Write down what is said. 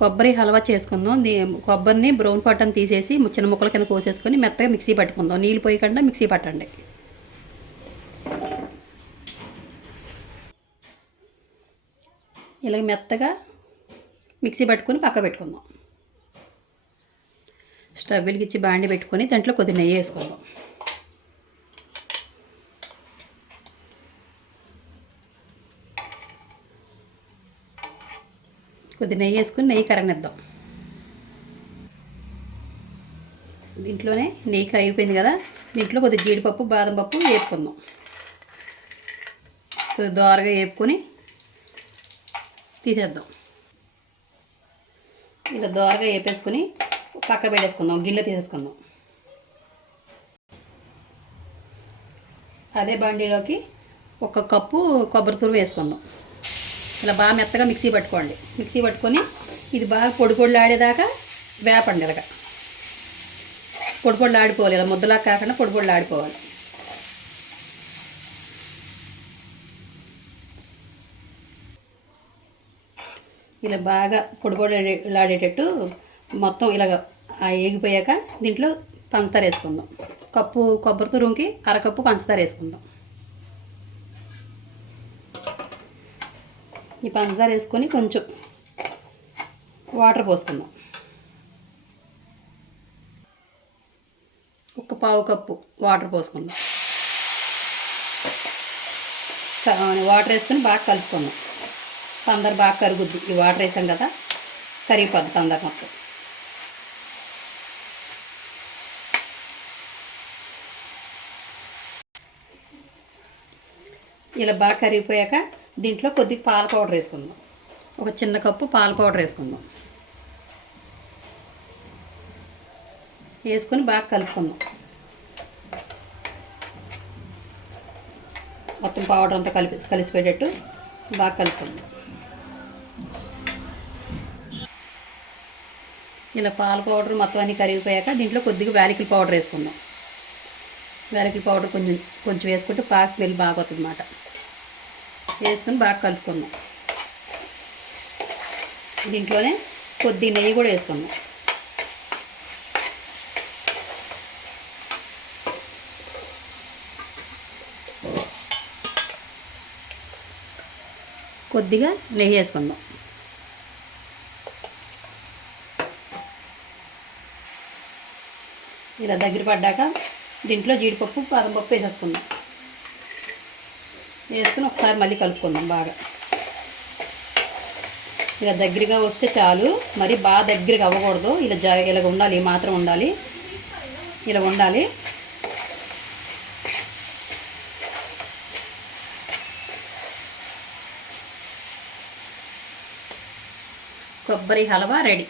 కొబ్బరి హల్వా చేసుకుందాం. దీ కొబ్బరిని బ్రౌన్ పట్టని తీసేసి చిన్న ముక్కల కింద కోసేసుకొని మెత్తగా మిక్సీ పట్టుకుందాం. నీళ్ళు పోయకుండా మిక్సీ పట్టండి. ఇలాగ మెత్తగా మిక్సీ పట్టుకొని పక్క పెట్టుకుందాం. స్టవ్ వెలిగించి బాండి పెట్టుకొని దాంట్లో కొద్ది నెయ్యి వేసుకుందాం. కొద్ది నెయ్యి వేసుకుని నెయ్యి కరగనిద్దాం. దీంట్లోనే నెయ్యి అయిపోయింది కదా దీంట్లో కొద్దిగా జీడిపప్పు బాదం పప్పు వేపుకుందాం. కొద్దిగా దోరగా వేపుకొని తీసేద్దాం. ఇలా దోరగా వేపేసుకొని పక్క పెట్టేసుకుందాం గిన్నె తీసేసుకుందాం. అదే బండిలోకి ఒక కప్పు కొబ్బరి తురుము వేసుకుందాం. ఇలా బాగా మెత్తగా మిక్సీ పట్టుకోండి. మిక్సీ పట్టుకొని ఇది బాగా పొడి పొడిలాడేదాకా వేపండి ఇలాగా. పొడి పొడిలాడిపోవాలి ఇలా ముద్దలా కాకుండా పొడి పొడిలాడిపోవాలి ఇలా బాగా పొడి పొడిలాడేటట్టు మొత్తం ఇలాగ ఆ ఏగిపోయాక దీంట్లో పంచదార వేసుకుందాం. కప్పు కొబ్బరి తురుముకి అరకప్పు పంచదార వేసుకుందాం. ఈ పంచదార వేసుకొని కొంచెం వాటర్ పోసుకుందాం. ఒక పావు కప్పు వాటర్ పోసుకుందాం. వాటర్ వేసుకొని బాగా కలుపుకుందాం. తొందర బాగా కరుగుద్ది. ఈ వాటర్ వేసాం కదా కరిగిపోద్ది తొందర మొత్తం. ఇలా బాగా కరిగిపోయాక దీంట్లో కొద్దిగా పాల పౌడర్ వేసుకుందాం. ఒక చిన్న కప్పు పాల పౌడర్ వేసుకుందాం. వేసుకొని బాగా కలుపుకుందాం. మొత్తం పౌడర్ అంతా కలిపి కలిసిపోయేటట్టు బాగా కలుపుకుందాం. ఇలా పాల పౌడర్ మొత్తం అన్ని కరిగిపోయాక దీంట్లో కొద్దిగా వేలికల పౌడర్ వేసుకుందాం. వేలికల పౌడర్ కొంచెం కొంచెం వేసుకుంటే పాక్స్ వెళ్ళి బాగా అవుతుంది అన్నమాట వేసుకొని బాగా కలుపుకుందాం. దీంట్లోనే కొద్ది నెయ్యి కూడా వేసుకుందాం. కొద్దిగా నెయ్యి వేసుకుందాం. ఇలా దగ్గర పడ్డాక దీంట్లో జీడిపప్పు బాదం పప్పు వేసేసుకుందాం. వేసుకుని ఒకసారి మళ్ళీ కలుపుకుందాం బాగా. ఇలా దగ్గరగా వస్తే చాలు. మరి బాగా దగ్గరగా అవ్వకూడదు. ఇలా జా ఇలాగ ఉండాలి. మాత్రం ఉండాలి. ఇలా ఉండాలి. కొబ్బరి హల్వా రెడీ.